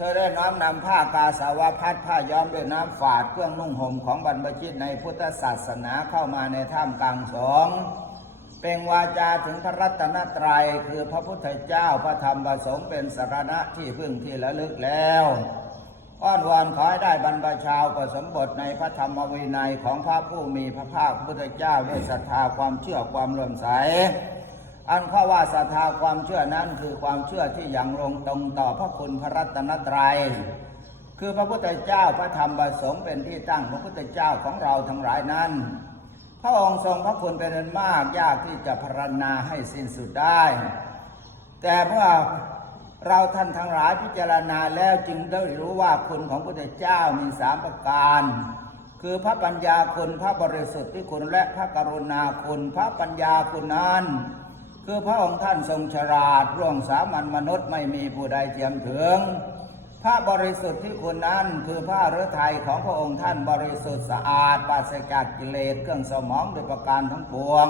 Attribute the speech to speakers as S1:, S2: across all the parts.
S1: เธอได้น้อมนำผ้ากาสาวพัดผ้าย้อมด้วยน้ำฝาดเครื่องนุ่งห่มของบรรพชิตในพุทธศาสนาเข้ามาในถ้ำกลางสงเป็นวาจาถึงพระรัตนตรัยคือพระพุทธเจ้าพระธรรมประสงค์เป็นสารณะที่พึ่งที่ระลึกแล้วอ้อนวอนขอให้ได้บรรพชาวประสมบทในพระธรรมวินัยของพระผู้มีพระภาคพุทธเจ้าด้วยศรัทธาความเชื่อความเลื่อมใส อันข้อว่าศรัทธาความเชื่อนั้นคือความเชื่อที่ยังลงตรงต่อพระคุณพระรัตนตรัย คือพระพุทธเจ้าพระธรรมประสงค์เป็นที่ตั้งพระพุทธเจ้าของเราทั้งหลายนั้น พระองค์ทรงพระคุณเป็นอันมากยากที่จะพรรณนาให้สิ้นสุดได้ แต่เมื่อเราท่านทั้งหลายพิจารณาแล้วจึงได้รู้ว่าคุณของพระพุทธเจ้ามีสามประการ คือพระปัญญาคุณพระบริสุทธิ์ที่คุณและพระกรุณาคุณพระปัญญาคุณนั้น คือพระองค์ท่านทรงฉลาดร่วงสามัญมนุษย์ไม่มีผู้ใดเทียมถึง พระบริสุทธิ์ที่คุณนั้นคือพระฤทัยของพระองค์ท่านบริสุทธิ์สะอาดปราศจากกิเลสเครื่องสมองโดยประการทั้งปวง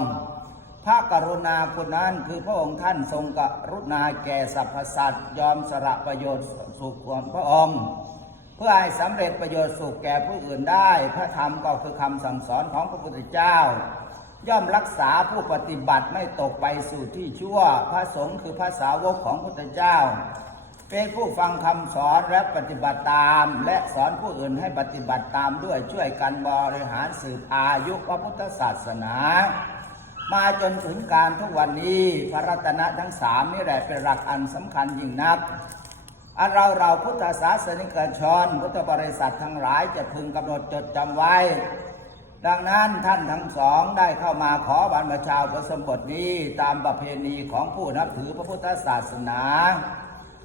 S1: พระกรุณาคุณนั้นคือพระองค์ท่านทรงกรุณาแก่สรรพสัตว์ยอมสละประโยชน์สุขของพระองค์เพื่อให้สำเร็จประโยชน์สุขแก่ผู้อื่นได้ พระธรรมก็คือคำสั่งสอนของพระพุทธเจ้า ย่อมรักษาผู้ปฏิบัติไม่ตกไปสู่ที่ชั่ว พระสงฆ์คือพระสาวกของพระพุทธเจ้า เป็นผู้ฟังคำสอนและปฏิบัติตาม และสอนผู้อื่นให้ปฏิบัติตามด้วยช่วยกันบริหารสืบอายุพระพุทธศาสนา มาจนถึงการทุกวันนี้พระรัตนะทั้งสามนี่แหละเป็นหลักอันสำคัญยิ่งนักอันเราเราพุทธศาสนิกชนพุทธบริษัททั้งหลายจะพึงกำหนดจดจำไว้ ดังนั้นท่านทั้งสองได้เข้ามาขอบรรพชาวประสมบทนี้ตามประเพณีของผู้นับถือพระพุทธศาสนา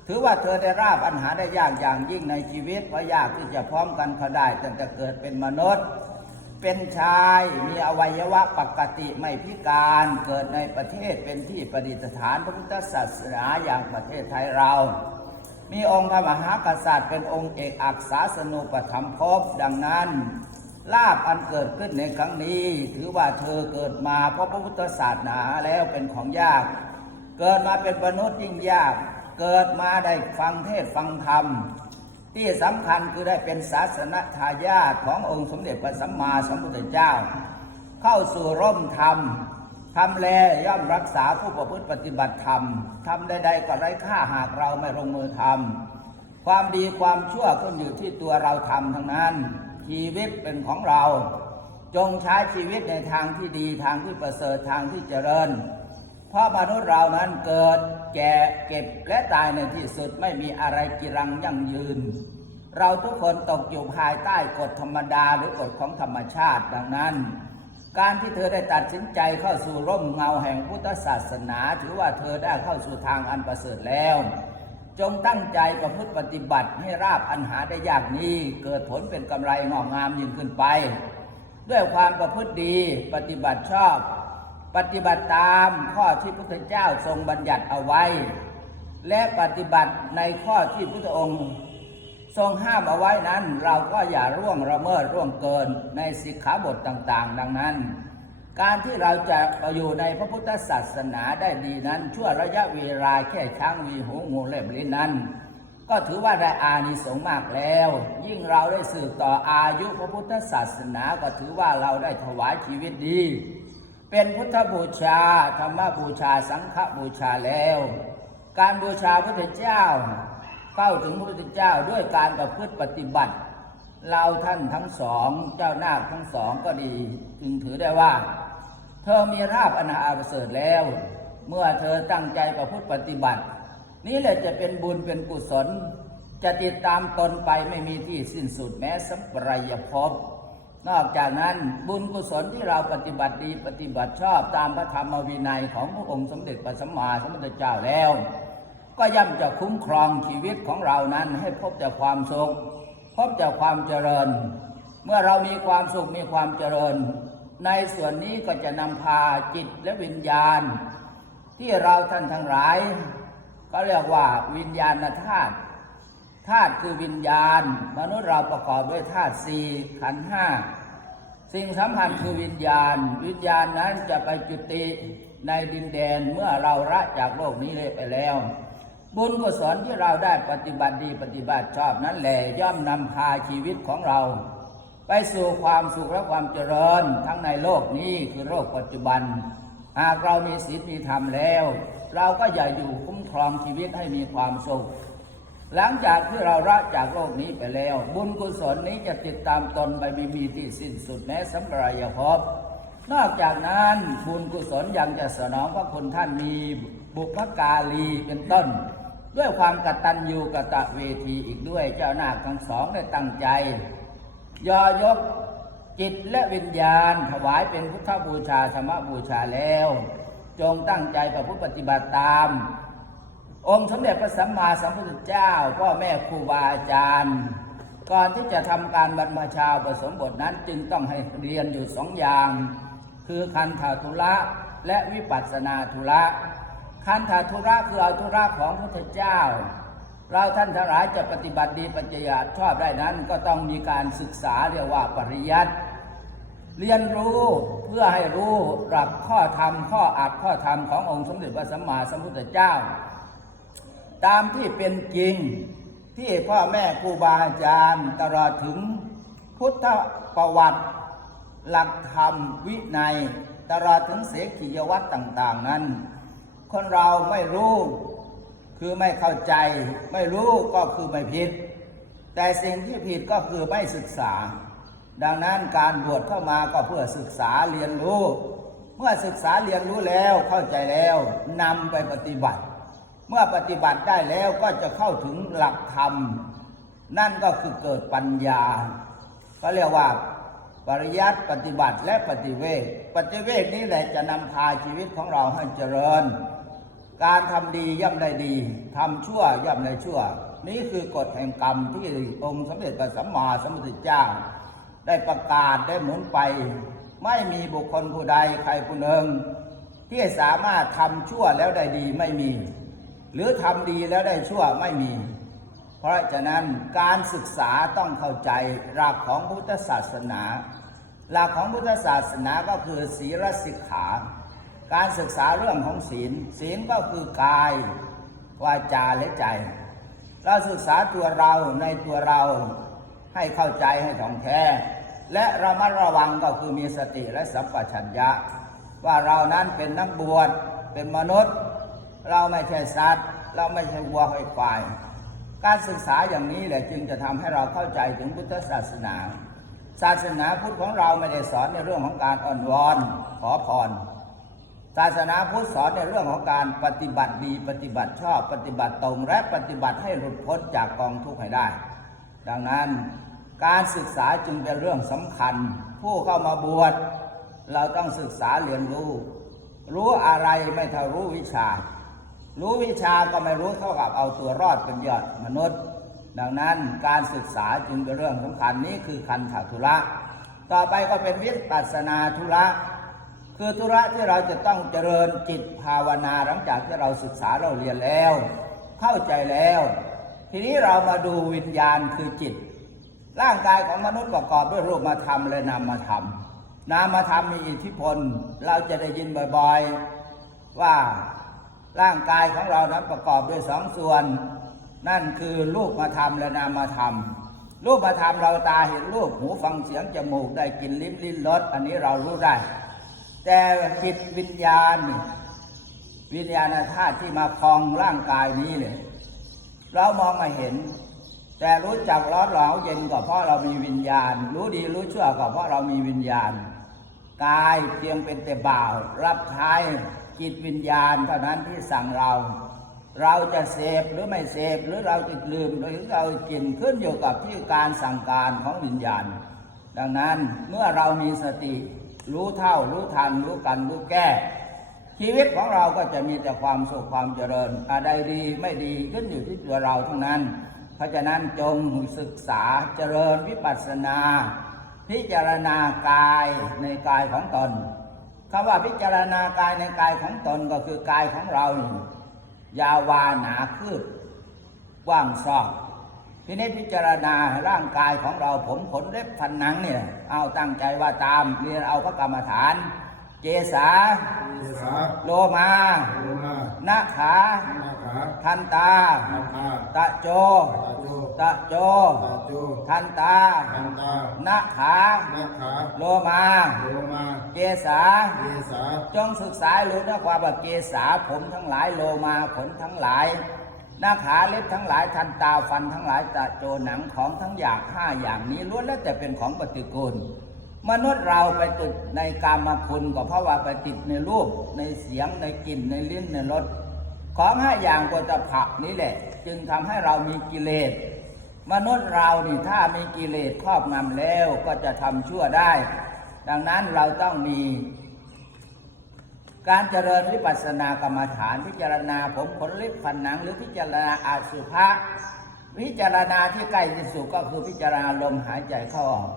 S1: ถือว่าเธอได้ราบปัญหาได้ยากอย่างยิ่งในชีวิตเพราะยากที่จะพร้อมกันเขาได้ตั้งแต่เกิดเป็นมนุษย์ เป็นชายมีอวัยวะปกติไม่พิการเกิดในประเทศเป็นที่ประดิษฐานพระพุทธศาสนาอย่างประเทศไทยเรา มีองค์พระมหากษัตริย์เป็นองค์เอกอักษาสนุปธรรมภพดังนั้น ลาบอันเกิดขึ้นในครั้งนี้ ถือว่าเธอเกิดมาเพราะพระพุทธศาสนาแล้วเป็นของยาก เกิดมาเป็นมนุษย์ยิ่งยาก เกิดมาได้ฟังเทศฟังธรรม ที่สำคัญคือได้เป็นศาสนทายาทขององค์สมเด็จพระสัมมาสัมพุทธเจ้า เข้าสู่ร่มธรรมทำแลย่อมรักษาผู้ประพฤติปฏิบัติธรรมทำใดๆก็ไร้ค่าหากเราไม่ลงมือทำความดีความชั่วขึ้นอยู่ที่ตัวเราทำทั้งนั้น ชีวิตเป็นของเรา จงใช้ชีวิตในทางที่ดีทางที่ประเสริฐทางที่เจริญ เพราะมนุษย์เรานั้นเกิดแก่เก็บและตายในที่สุดไม่มีอะไรกิรังยั่งยืน เราทุกคนตกอยู่ภายใต้กฎธรรมดาหรือกฎของธรรมชาติดังนั้นการที่เธอได้ตัดสินใจเข้าสู่ร่มเงาแห่งพุทธศาสนา ถือว่าเธอได้เข้าสู่ทางอันประเสริฐแล้ว จงตั้งใจประพฤติปฏิบัติให้ราบอันหาได้ยากนี้ เกิดผลเป็นกำไรงอกงามยิ่งขึ้นไป ด้วยความประพฤติดีปฏิบัติชอบ ปฏิบัติตามข้อที่พระพุทธเจ้าทรงบัญญัติเอาไว้ และปฏิบัติในข้อที่พระองค์ ทรงห้ามเอาไว้นั้น เราก็อย่าร่วงละเมิดร่วงเกินในสิกขาบทต่าง ๆ ดังนั้น การที่เราจะอยู่ในพระพุทธศาสนาได้ดีนั้น ชั่วระยะเวลาแค่ช้างวีหูงูเล็บลิ้นนั้น ก็ถือว่าได้อานิสงส์มากแล้ว ยิ่งเราได้สืบต่ออายุพระพุทธศาสนาก็ถือว่าเราได้ถวายชีวิตดี เป็นพุทธบูชา ธรรมบูชาสังฆบูชาแล้ว การบูชาพระพุทธเจ้า เข้าถึงพระพุทธเจ้าด้วยการประพฤติปฏิบัติ เราท่านทั้งสอง เจ้านาคทั้งสองก็ดี จึงถือได้ว่า เธอมีราบอนาอาประเสริฐแล้ว เมื่อเธอตั้งใจประพฤติปฏิบัติ นี่แหละจะเป็นบุญเป็นกุศล จะติดตามตนไปไม่มีที่สิ้นสุดแม้สัมปรายภพนอกจากนั้นบุญกุศลที่เราปฏิบัติดีปฏิบัติชอบตามพระธรรมวินัยของพระองค์สมเด็จพระสัมมาสัมพุทธเจ้าแล้ว ก็ย่อมจะคุ้มครองชีวิตของเรานั้นให้พบแต่ความสุขพบแต่ความเจริญ เมื่อเรามีความสุขมีความเจริญ ในส่วนนี้ก็จะนำพาจิตและวิญญาณ ที่เราท่านทั้งหลาย ก็เรียกว่าวิญญาณธาตุธาตุคือวิญญาณ มนุษย์เราประกอบด้วยธาตุสี่ขันห้าสิ่งสำคัญคือวิญญาณ วิญญาณนั้นจะไปจุติในดินแดนเมื่อเราละจากโลกนี้เลยไปแล้ว บุญกุศลที่เราได้ปฏิบัติดีปฏิบัติชอบนั้นแหละย่อมนำพาชีวิตของเรา ไปสู่ความสุขและความเจริญ ทั้งในโลกนี้คือโลกปัจจุบัน หากเรามีศีลมีธรรมแล้ว เราก็อย่าอยู่คุ้มครองชีวิตให้มีความสุข หลังจากที่เราละจากโลกนี้ไปแล้ว บุญกุศลนี้จะติดตามตนไปไม่มีที่สิ้นสุดแม้สัมปรายภพนอกจากนั้นบุญกุศลยังจะสนองพระคุณท่านมีบุพการีเป็นต้น ด้วยความกตัญญูกตเวทีอีกด้วยเจ้าหน้าทั้งสองได้ตั้งใจ ยอยกจิตและวิญญาณ ถวายเป็นพุทธบูชาธรรมบูชาแล้ว จงตั้งใจประพฤติปฏิบัติตาม องค์สมเด็จพระสัมมาสัมพุทธเจ้าพ่อแม่ครูบาอาจารย์ ก่อนที่จะทำการบรรพชาอุปสมบทนั้นจึงต้องให้เรียนอยู่สองอย่าง คือคันธาธุระและวิปัสสนาธุระคันธาธุระคือเอาธุระของพระพุทธเจ้า เราท่านทั้งหลายจะปฏิบัติดีปฏิบัติชอบได้นั้นก็ต้องมีการศึกษาเรียกว่าปริยัติ เรียนรู้เพื่อให้รู้หลักข้อธรรมข้ออัดข้อธรรมขององค์สมเด็จพระสัมมาสัมพุทธเจ้า ตามที่เป็นจริงที่พ่อแม่ครูบาอาจารย์ตลอดถึงพุทธประวัติ หลักธรรมวินัย ตลอดถึงเสขียวัตรต่าง ๆ นั้น คนเราไม่รู้ คือไม่เข้าใจไม่รู้ก็คือไม่ผิด แต่สิ่งที่ผิดก็คือไม่ศึกษา ดังนั้นการบวชเข้ามาก็เพื่อศึกษาเรียนรู้ เมื่อศึกษาเรียนรู้แล้วเข้าใจแล้วนำไปปฏิบัติ เมื่อปฏิบัติได้แล้วก็จะเข้าถึงหลักธรรม นั่นก็คือเกิดปัญญาก็เรียกว่าปริยัติปฏิบัติและปฏิเวทปฏิเวทนี้แหละจะนำพาชีวิตของเราให้เจริญ การทำดีย่อมได้ดีทำชั่วย่อมได้ชั่ว นี่คือกฎแห่งกรรมที่องค์สมเด็จพระสัมมาสัมพุทธเจ้า ได้ประกาศได้หมุนไป ไม่มีบุคคลผู้ใดใครผู้หนึ่งที่สามารถทำชั่วแล้วได้ดีไม่มี หรือทำดีแล้วได้ชั่วไม่มี เพราะฉะนั้นการศึกษาต้องเข้าใจหลักของพุทธศาสนา หลักของพุทธศาสนาก็คือศีลสิกขา การศึกษาเรื่องของศีล ศีลก็คือกายวาจาและใจ เราศึกษาตัวเราในตัวเราให้เข้าใจให้ถ่องแท้ และระมัดระวังก็คือมีสติและสัมปชัญญะ ว่าเรานั้นเป็นนักบวชเป็นมนุษย์ เราไม่ใช่สัตว์ เราไม่ใช่วัวไอ้ควาย การศึกษาอย่างนี้แหละจึงจะทำให้เราเข้าใจถึงพุทธศาสนา ศาสนาพุทธของเราไม่ได้สอนในเรื่องของการอ่อนวอนขอพร ศาสนาพุทธสอนในเรื่องของการปฏิบัติดีปฏิบัติชอบปฏิบัติตรงและปฏิบัติให้หลุดพ้นจากกองทุกข์ให้ได้ ดังนั้นการศึกษาจึงเป็นเรื่องสำคัญ ผู้เข้ามาบวชเราต้องศึกษาเรียนรู้ รู้อะไรไม่เท่ารู้วิชา รู้วิชาก็ไม่รู้เท่ากับเอาตัวรอดเป็นยอดมนุษย์ ดังนั้นการศึกษาจึงเป็นเรื่องสำคัญนี้คือคันถาธุระ ต่อไปก็เป็นวิปัสสนาธุระ คือธุระที่เราจะต้องเจริญจิตภาวนาหลังจากที่เราศึกษาเราเรียนแล้ว เข้าใจแล้ว ทีนี้เรามาดูวิญญาณคือจิต ร่างกายของมนุษย์ประกอบด้วยรูปมาทำและนามมาทำนามมาทำมีอิทธิพล เราจะได้ยินบ่อยๆ ว่าร่างกายของเรานั้นประกอบด้วยสองส่วน นั่นคือรูปมาทำและนามมาทำรูปมาทำเราตาเห็นรูปหูฟังเสียงจมูกได้กลินลิ้มลิ้นรสอันนี้เรารู้ได้ แต่จิตวิญญาณ วิญญาณธาตุที่มาครองร่างกายนี้เลยเรามองม่เห็น แต่รู้จักร้อนหนาวเย็นก็เพราะเรามีวิญญาณ รู้ดีรู้ชั่วก็เพราะเรามีวิญญาณกายเพียงเป็นแต่บ่าว รับใช้จิตวิญญาณเท่านั้นที่สั่งเรา เราจะเสพหรือไม่เสพหรือเราจะลืมหรือเรากินขึ้นอยู่กับที่การสั่งการของวิญญาณ ดังนั้นเมื่อเรามีสติ รู้เท่า รู้ทัน รู้กัน รู้แก้ ชีวิตของเราก็จะมีแต่ความสุขความเจริญ อะไรดีไม่ดีขึ้นอยู่ที่ตัวเราทั้งนั้น เพราะฉะนั้นจงศึกษาเจริญวิปัสสนา พิจารณากายในกายของตนคำว่าพิจารณากายในกายของตนก็คือกายของเรา ยาวาหนาคืบกว้างซอก ทีนี้พิจารณาร่างกายของเราผมขนเล็บฟันหนังเนี่ย เอาตั้งใจว่าตามเรียนเอาพระกรรมฐาน เจสา
S2: เจสา
S1: โลมา
S2: โลมา
S1: นาขา
S2: นาขา
S1: แทันตา
S2: ทันตา
S1: ตะโจ
S2: ตาโจ
S1: ตะโจ
S2: ตาโจ
S1: ทันตา
S2: ทันตา
S1: นะขา
S2: นาขา
S1: โลมา
S2: โลมา
S1: เกษา
S2: เยสา
S1: จงศึกษาให้รู้นะความว่าเกษาผมทั้งหลายโลมาขนทั้งหลาย หน้าขาเล็บทั้งหลายทันตาฟันทั้งหลายตะโจหนังของทั้งอย่างห้าอย่างนี้ล้วนแล้วแต่เป็นของปฏิกูลมนุษย์เราไปติดในกามคุณก็เพราะว่าไปติดในรูปในเสียงในกลิ่นในลิ้นในรสของห้าอย่างกจะผักนี้แหละ จึงทำให้เรามีกิเลสมนุษย์เรานี่ถ้ามีกิเลสครอบงำแล้วก็จะทำชั่วได้ ดังนั้นเราต้องมี การเจริญวิปัสสนากรรมฐานพิจารณาผมขนเล็บฟันหนัง หรือพิจารณาอาสุภะพิจารณาที่ใกล้ที่สุดก็คือพิจารณาลมหายใจเข้าออก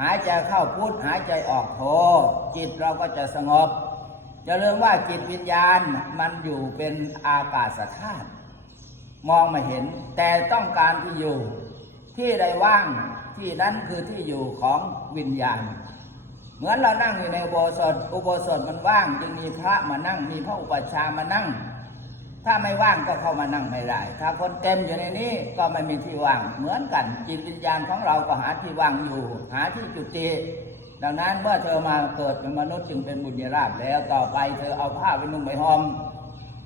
S1: หายใจเข้าพุทหายใจออกโทจิตเราก็จะสงบจะเรื่องว่าจิตวิญญาณมันอยู่เป็นอากาศธาตุมองม่เห็น แต่ต้องการที่อยู่ ที่ใดว่างที่นั้นคือที่อยู่ของวิญญาณ เหมือนเรานั่งอยู่ในอุโบสถอุโบสถมันว่าง จึงมีพระมานั่ง มีพระอุปัชฌามานั่ง ถ้าไม่ว่างก็เข้ามานั่งไม่ได้ถ้าคนเต็มอยู่ในนี้ก็ไม่มีที่ว่าง เหมือนกันจิตวิญญาณของเราก็หาที่ว่างอยู่ หาที่จุติดังนั้นเมื่อเธอมาเกิดเป็นมนุษย์จึงเป็นบุญญาลาภแล้วต่อไปเธอเอาผ้าไปนุ่งไปห่ม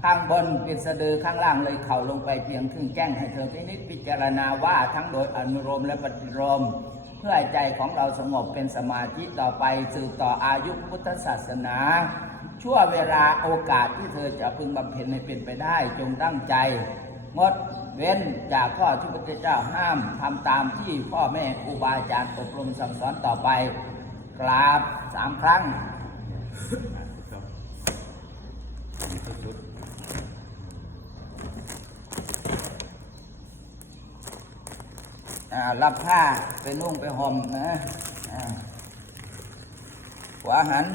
S1: ข้างบนปิดสะดือข้างล่างเลยเข่าลงไปเพียงครึ่งแจ้งให้เธอพินิจพิจารณาว่าทั้งโดยอนุโลมและปฏิโลม พื่อใจของเราสงบเป็นสมาธิต่อไปสืบต่ออายุพุทธศาสนา ชั่วเวลาโอกาสที่เธอจะพึงบำเพ็ญให้เป็นไปได้ จงตั้งใจ งดเว้นจากข้อที่พระเจ้าห้ามทำตามที่พ่อแม่ครูบาอาจารย์อบรมสั่งสอนต่อไปกราบสามครั้ง อ่า รับผ้าไปนุ่งไปห่มนะขวาหัน